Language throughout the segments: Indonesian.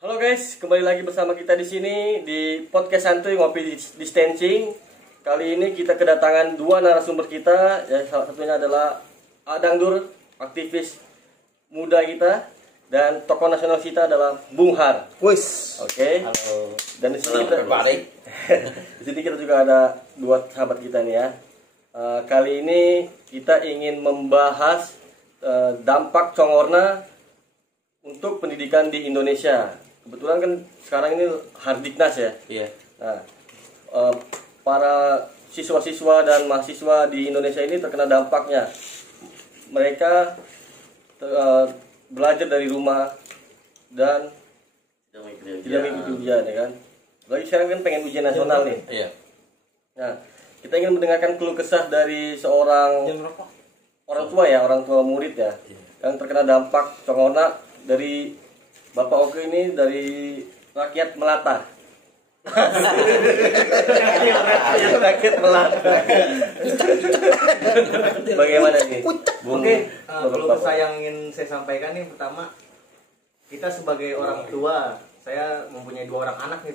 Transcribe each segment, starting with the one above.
Halo guys, kembali lagi bersama kita di sini di podcast santuy ngopi distancing. Kali ini kita kedatangan dua narasumber kita, ya, salah satunya adalah Adang Dur, aktivis muda kita, dan tokoh nasional kita adalah Bung Har. Wis. Oke. Halo. Dan di sini kita, Balik. di sini kita juga ada dua sahabat kita nih ya. Kali ini kita ingin membahas dampak Congorna untuk pendidikan di Indonesia. Kebetulan kan sekarang ini Hardiknas ya. Iya. Nah, para siswa-siswa dan mahasiswa di Indonesia ini terkena dampaknya. Mereka belajar dari rumah dan tidak mengikuti ujian, ya kan. Lagi sekarang kan pengen ujian nasional nih. Iya. Nah, kita ingin mendengarkan keluh kesah dari seorang orang tua ya, orang tua murid ya, yang terkena dampak Congorna dari Bapak Oke ini dari rakyat melata. Rakyat melata. Bagaimana nih? Oke, kalau saya yang ingin saya sampaikan nih, pertama kita sebagai orang tua, saya mempunyai dua orang anak nih,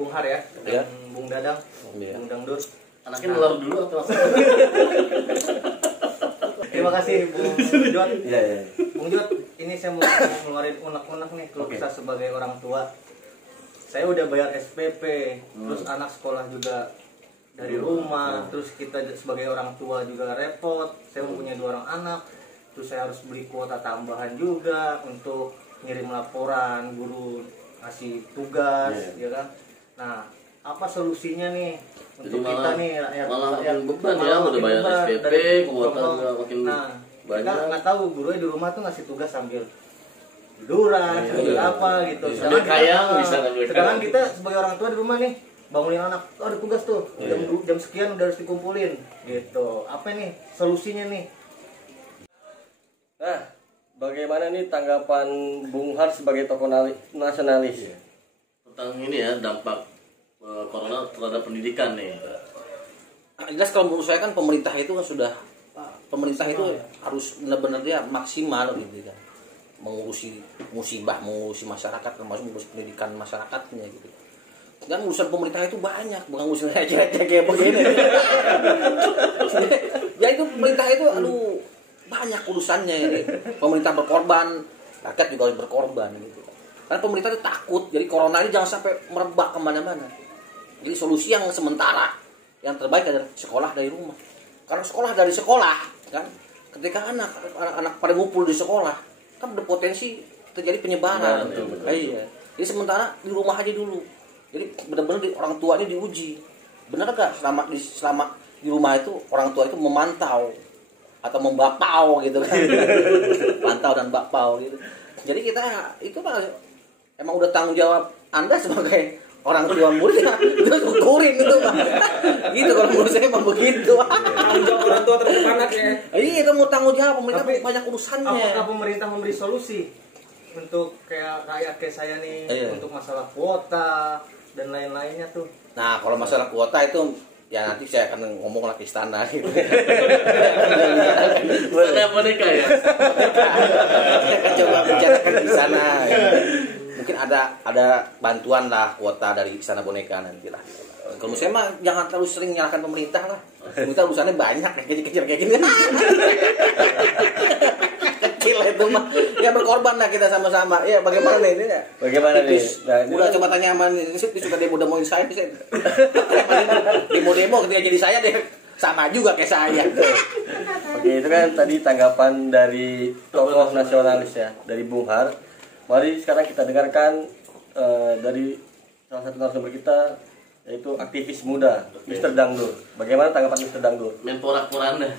Bung Har ya, dan Bung Dadang, Bung Dangdur. Anaknya nular dulu atau langsung? Terima kasih Bung Jot. Iya. Bung Jot, ini saya mau ngeluarin unek-unek nih kalau kita sebagai orang tua. Saya udah bayar SPP, terus anak sekolah juga dari rumah, terus kita sebagai orang tua juga repot. Saya mempunyai dua orang anak, terus saya harus beli kuota tambahan juga untuk ngirim laporan, guru ngasih tugas, ya kan. Nah, apa solusinya nih untuk kita nih rakyat makin beban ya, udah bayar SPP, kuota juga makin banyak. Kita nggak tahu gurunya di rumah tuh ngasih tugas sambil tiduran, sambil apa gitu. Sedangkan kita sebagai orang tua di rumah nih bangunin anak, oh ada tugas tuh, jam sekian udah harus dikumpulin, gitu. Apa nih solusinya nih? Nah, bagaimana nih tanggapan Bung Har sebagai tokoh nasionalis? Tentang ini ya, dampak corona terhadap pendidikan nih. Jelas kalau menurut saya kan pemerintah itu kan sudah harus benar-benar dia maksimal gitu kan, mengurusi musibah, mengurusi masyarakat, termasuk mengurusi pendidikan masyarakatnya gitu. Dan urusan pemerintah itu banyak, bukan urusan kayak begini. Ya itu pemerintah itu banyak urusannya ini. Pemerintah berkorban, rakyat juga harus berkorban gitu. Karena pemerintah itu takut, jadi corona ini jangan sampai merebak kemana-mana. Jadi solusi yang sementara, yang terbaik adalah sekolah dari rumah. Karena sekolah dari sekolah, kan, ketika anak pada ngumpul di sekolah, kan berpotensi terjadi penyebaran. Iya. Jadi sementara di rumah aja dulu. Jadi benar-benar orang tua ini diuji. Benar gak selama di rumah itu orang tua itu memantau atau membapau gitu kan. Pantau dan bapau gitu. Jadi kita itu emang udah tanggung jawab Anda sebagai orang tua murid ya, itu ukurin gitu Pak. Gitu kalau menurut saya emang begitu. Tanggung jawab orang tua terhadap anak ya. Iya, itu mau tanggung jawab, pemerintah banyak urusannya. Apakah pemerintah memberi solusi untuk kayak rakyat kayak saya nih, untuk masalah kuota dan lain-lainnya tuh? Nah, kalau masalah kuota itu ya nanti saya akan ngomong lagi istana gitu. Mana boneka ya? Kita akan coba bicarakan di sana. Ya. Mungkin ada bantuan lah kuota dari Istana Boneka nanti lah. Kalau saya mah jangan terlalu sering nyalahkan pemerintah lah. Pemerintah urusannya banyak, kecil-kecil kayak gini kan. Kecil itu mah. Ya berkorban lah kita sama-sama. Ya bagaimana ini ya? Bagaimana nih? Nah, udah coba tanya sama ini suka demo-demoin saya nih. Demo-demo ketika jadi saya deh sama juga kayak saya. Oke, itu kan tadi tanggapan dari tokoh nasionalis ya, dari Bung Har. Mari sekarang kita dengarkan dari salah satu narasumber kita, yaitu aktivis muda, Mr. Dangdur. Bagaimana tanggapan Mr. Dangdur? Main porak-poranda.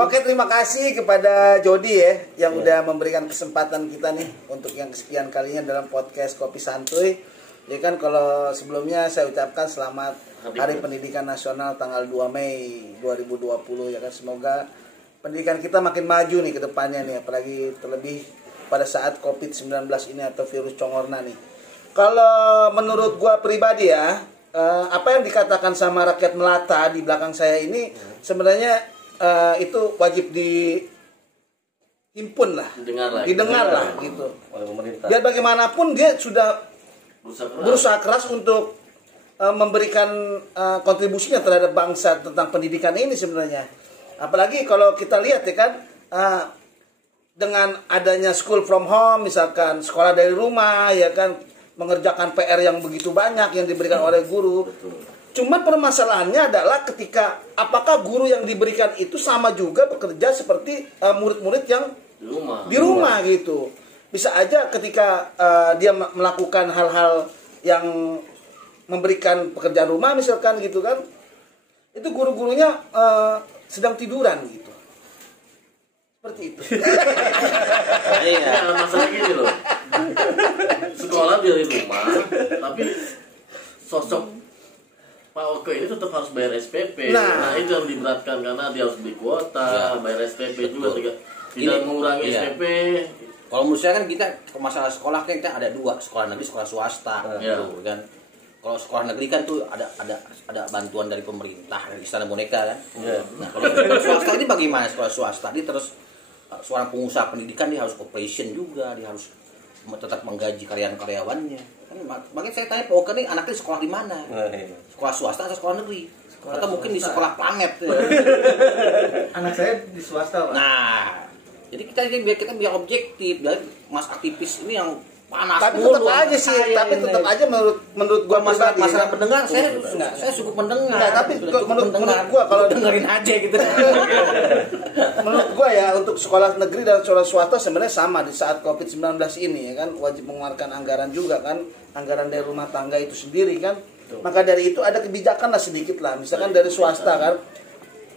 Oke, terima kasih kepada Jody ya yang udah memberikan kesempatan kita nih untuk yang kesekian kalinya dalam podcast Kopi Santuy. Ya kan, kalau sebelumnya saya ucapkan selamat Hari Pendidikan Nasional tanggal 2 Mei 2020 ya kan. Semoga pendidikan kita makin maju nih ke depannya nih, apalagi terlebih pada saat COVID-19 ini atau virus Congorna nih. Kalau menurut gua pribadi ya, apa yang dikatakan sama rakyat melata di belakang saya ini sebenarnya itu wajib dihimpun lah, didengar lah gitu. Oleh pemerintah. Biar bagaimanapun dia sudah berusaha keras untuk memberikan kontribusinya terhadap bangsa tentang pendidikan ini sebenarnya. Apalagi kalau kita lihat ya kan, dengan adanya school from home, misalkan sekolah dari rumah, ya kan, mengerjakan PR yang begitu banyak yang diberikan oleh guru. Cuman permasalahannya adalah ketika apakah guru yang diberikan itu sama juga bekerja seperti murid-murid yang di rumah gitu. Bisa aja ketika dia melakukan hal-hal yang memberikan pekerjaan rumah misalkan gitu kan, itu guru-gurunya sedang tiduran gitu. Seperti itu. Iya, masalah gini loh. Sekolah dari rumah, tapi sosok Pak Oke ini tetap harus bayar SPP. Nah itu yang diberatkan karena dia harus beli kuota, bayar SPP juga tidak mengurangi SPP. Kalau menurut saya kan kita masalah sekolah kan kita ada dua, sekolah negeri, sekolah swasta, gitu kan. Kalau sekolah negeri kan tuh ada bantuan dari pemerintah, dari Istana Boneka kan. Nah kalau sekolah swasta ini bagaimana sekolah swasta? Dia terus seorang pengusaha pendidikan dia harus operation juga, dia harus tetap menggaji karyawan-karyawannya. Kan makanya saya tanya Pak Oke nih anaknya sekolah di mana? Sekolah swasta atau sekolah negeri? Atau mungkin di sekolah planet? Anak saya di swasta, Pak. Nah, jadi kita biar objektif dari mas aktivis ini yang panas tapi mulu. tetap aja sih, tapi tetap aja menurut gua pribadi. Masalah pendengar saya cukup mendengar. Enggak, tapi menurut gua kalau dengerin aja gitu. Menurut gua ya untuk sekolah negeri dan sekolah swasta sebenarnya sama di saat Covid-19 ini ya kan, wajib mengeluarkan anggaran juga kan, anggaran dari rumah tangga itu sendiri kan. Maka dari itu ada kebijakan lah sedikit lah, misalkan dari swasta kan.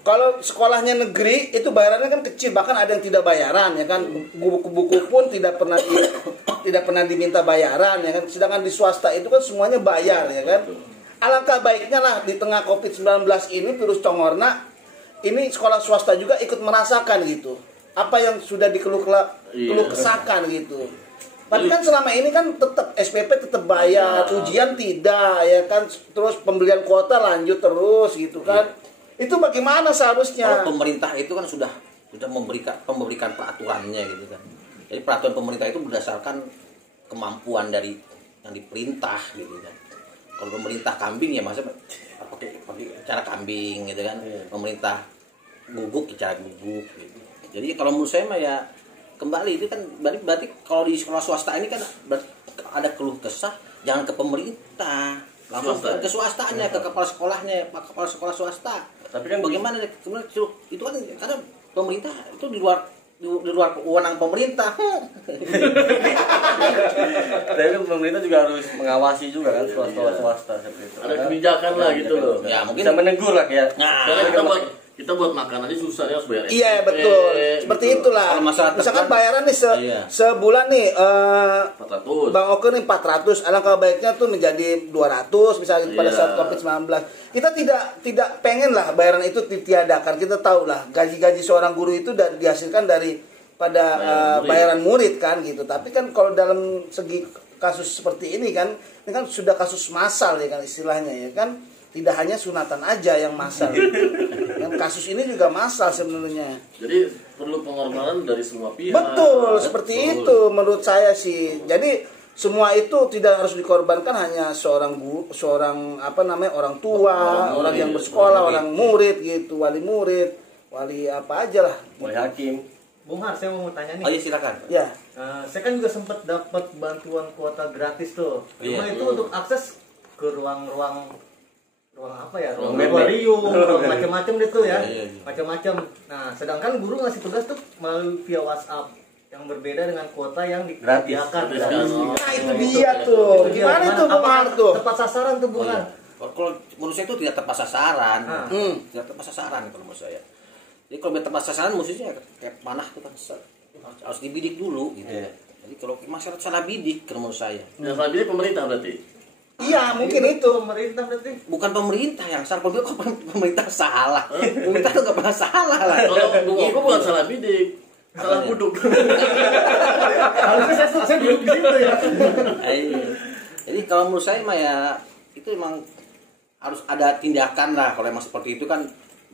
Kalau sekolahnya negeri itu bayarannya kan kecil, bahkan ada yang tidak bayaran ya kan, buku-buku pun tidak pernah diminta bayaran ya kan. Sedangkan di swasta itu kan semuanya bayar ya kan. Alangkah baiknya lah di tengah Covid-19 ini virus congorna, ini sekolah swasta juga ikut merasakan gitu apa yang sudah dikeluh kesahkan gitu. Tapi kan selama ini kan tetap SPP tetap bayar, ujian tidak ya kan, terus pembelian kuota lanjut terus gitu kan. Itu bagaimana seharusnya? Kalau pemerintah itu kan sudah memberikan peraturannya gitu kan. Jadi peraturan pemerintah itu berdasarkan kemampuan dari yang diperintah gitu kan. Kalau pemerintah kambing ya masa pakai cara kambing gitu kan. Pemerintah guguk cara guguk gitu. Jadi kalau menurut saya mah ya kembali itu kan berarti kalau di sekolah swasta ini kan ada keluh kesah, jangan ke pemerintah, langsung ke swastanya, ke kepala sekolahnya, kepala sekolah swasta. Tapi kan bagaimana sebenarnya itu kan karena pemerintah itu di luar wewenang pemerintah. Tapi pemerintah juga harus mengawasi juga kan swasta seperti itu. Ada kebijakan lah gitu loh. Ya mungkin bisa menegur lah ya. Karena kita buat makan aja susah harus bayar. Iya betul, seperti itulah. Misalkan bayaran nih sebulan nih 400. Bang Oke nih 400, alangkah baiknya tuh menjadi 200 misalnya pada saat Covid-19. Kita tidak pengen lah bayaran itu ditiadakan. Kita tahu lah gaji-gaji seorang guru itu dihasilkan dari pada bayaran murid kan gitu. Tapi kan kalau dalam segi kasus seperti ini kan sudah kasus massal ya kan istilahnya ya kan. Tidak hanya sunatan aja yang massal. Yang kasus ini juga massal sebenarnya. Jadi perlu pengorbanan dari semua pihak. Betul, seperti itu menurut saya sih. Jadi semua itu tidak harus dikorbankan hanya seorang orang tua, orang yang bersekolah, orang murid gitu, wali murid, wali apa aja lah. Wali hakim. Bung Har, saya mau tanya nih. Oh iya silakan. Ya. Saya kan juga sempat dapat bantuan kuota gratis tuh. Cuma itu untuk akses ke ruang-ruang apa ya, ruang aquarium, macam-macam deh tuh ya, macam-macam. Nah, sedangkan guru ngasih tugas tuh melalui via WhatsApp yang berbeda dengan kuota yang disediakan. Nah itu dia tuh. Gimana tuh Bung Har tuh? Tepat sasaran tuh Bung Har. Kalau menurut saya itu tidak tepat sasaran, tidak tepat sasaran kalau menurut saya. Jadi kalau tepat sasaran musiknya kayak panah tuh kan harus dibidik dulu gitu. Jadi kalau masyarakat salah bidik kalau menurut saya. Yang salah bidik pemerintah berarti. Iya mungkin itu pemerintah berarti. Bukan pemerintah yang salah, kalau pemerintah salah. Pemerintah tuh nggak pernah salah lah. Kalau Bung Oke bukan salah bidik, salah buduk. Harusnya saya duduk di situ ya. Jadi kalau menurut saya mah ya itu emang harus ada tindakan lah kalau emang seperti itu kan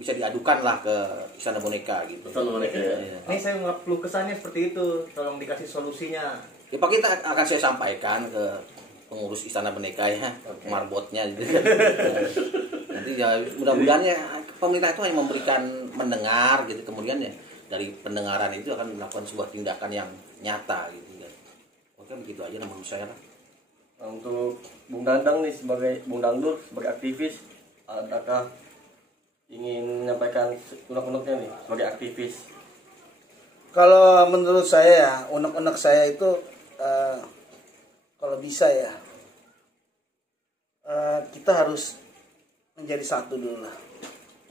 bisa diadukan lah ke Istana Boneka gitu. Istana Boneka ya. Ini saya ngeluh kesannya seperti itu, tolong dikasih solusinya. Ya Pak, kita akan saya sampaikan ke pengurus Istana Boneka ya, marbotnya gitu. Nanti ya mudah-mudahan ya pemerintah itu hanya memberikan mendengar gitu, kemudian ya dari pendengaran itu akan melakukan sebuah tindakan yang nyata gitu kan. Oke, begitu aja menurut saya lah. Nah, untuk Bung Dandang nih sebagai Bung Dangdur sebagai aktivis, adakah ingin menyampaikan unek-uneknya nih sebagai aktivis? Kalau menurut saya ya, unek-unek saya itu kalau bisa ya kita harus menjadi satu dulu lah.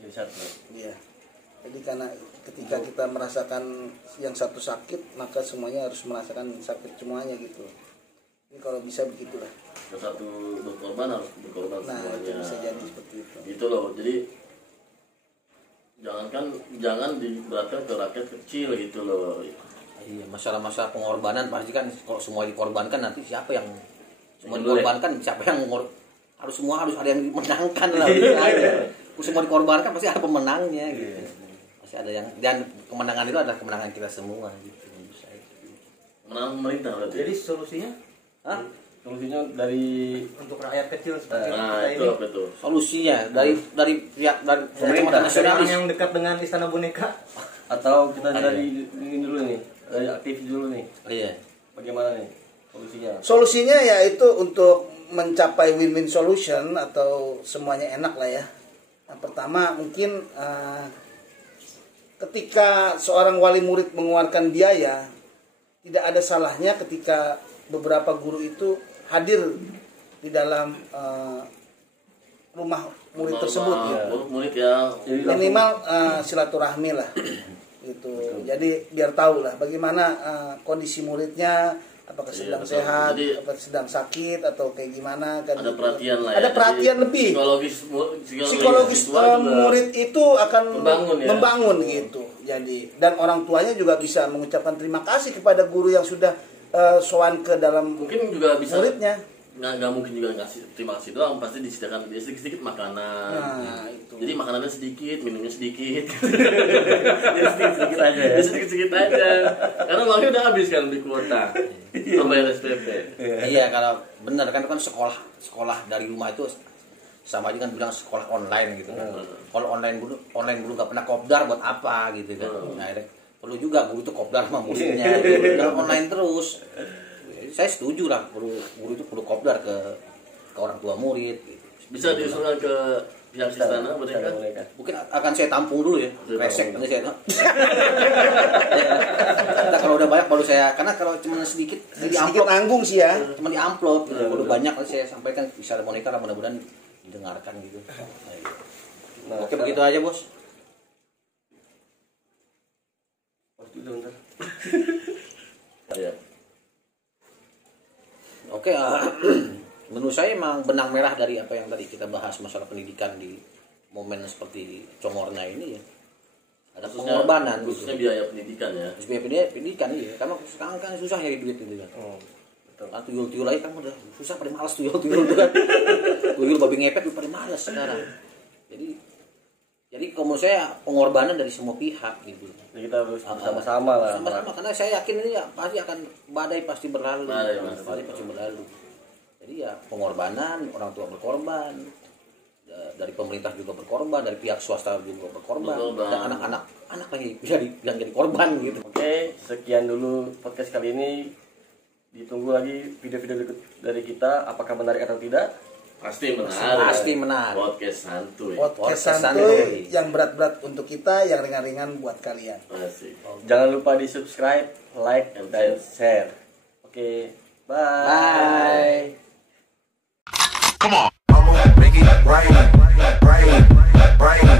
Jadi satu. Iya. Jadi karena ketika kita merasakan yang satu sakit, maka semuanya harus merasakan sakit semuanya gitu. Jadi kalau bisa begitulah. Yang satu berkorban harus berkorban Nah, semuanya. itu bisa jadi seperti itu. Gitu loh. Jadi jangan diberatkan ke rakyat kecil gitu loh. Iya, masalah-masalah pengorbanan pasti kan kalau semua dikorbankan nanti siapa yang semua dikorbankan, siapa yang harus ada yang dimenangkan lah gitu aja. Semua dikorbankan pasti ada pemenangnya gitu. Pasti ada yang, dan kemenangan itu adalah kemenangan kita semua gitu. Kemenangan pemerintah berarti. Jadi solusinya? Hah? Solusinya dari Untuk rakyat kecil seperti Nah, kita itu ini. apa itu? Solusinya dari pihak dari Pemerintah. nasionalis. Yang dekat dengan Istana Boneka. atau kita dari ini dulu nih, dari aktivis dulu nih. Iya. Bagaimana nih solusinya? Solusinya yaitu untuk mencapai win-win solution atau semuanya enak lah ya. Yang pertama mungkin ketika seorang wali murid mengeluarkan biaya, tidak ada salahnya ketika beberapa guru itu hadir di dalam rumah murid tersebut ya. Murid yang Minimal silaturahmi lah gitu. Jadi biar tahu lah bagaimana kondisi muridnya, apakah sedang betul. sehat, Jadi, apakah sedang sakit atau kayak gimana kan. ada gitu. perhatian lah ya. Ada perhatian Jadi, lebih. Psikologis siswa juga murid itu akan membangun ya. gitu. Jadi dan orang tuanya juga bisa mengucapkan terima kasih kepada guru yang sudah sowan ke dalam mungkin juga bisa muridnya. nggak mungkin juga ngasih terima kasih doang, pasti disediakan sedikit makanan. Nah, itu. Jadi makanannya sedikit, minumnya sedikit. Sedikit aja ya. Sedikit aja. Karena uangnya udah habis kan di kuota. Sampai SPP. Iya, kalau benar kan sekolah dari rumah itu sama aja kan bilang sekolah online gitu kan. Kalau online dulu nggak pernah kopdar buat apa gitu kan. Nah, perlu juga guru itu kopdar sama muridnya. Jangan online terus. Saya setuju lah, guru itu perlu kopdar ke orang tua murid gitu. Bisa diusulkan ke pihak istana mereka. Mungkin akan saya tampung dulu ya, resek nanti saya. Nah, kalau udah banyak baru saya, karena kalau cuma sedikit di Sedikit amplop, nanggung sih ya. cuma di amplop, gitu. Kalau banyak nanti saya sampaikan bisa boneka lah, mudah-mudahan didengarkan gitu. Nah, Oke, begitu aja bos. Iya. Oke, menurut saya emang benang merah dari apa yang tadi kita bahas masalah pendidikan di momen seperti Congorna ini ya. Ada pengorbanan khususnya gitu. biaya pendidikan ya. Terus biaya pendidikan iya, karena sekarang kan susah nyari duit gitu kan. betul. Kan tuyul-tuyul aja kan udah susah, pada malas tuyul-tuyul itu kan. Tuyul babi ngepet udah pada malas sekarang. Jadi kalau menurut saya pengorbanan dari semua pihak gitu. Jadi kita harus bersama-sama lah. Sama-sama, karena saya yakin ini ya pasti akan badai pasti berlalu. Badai pasti berlalu. Jadi ya pengorbanan, orang tua berkorban, dari pemerintah juga berkorban, dari pihak swasta juga berkorban. Dan anak lagi bisa yang jadi korban gitu. Oke, sekian dulu podcast kali ini. Ditunggu lagi video-video dari kita, apakah menarik atau tidak. Pasti menarik. Pasti menarik. Podcast santuy. Podcast santuy yang berat-berat untuk kita, yang ringan-ringan buat kalian. Asik. Jangan lupa di subscribe, like, dan share. Oke, bye. Come on. I'ma make it rain, rain, rain.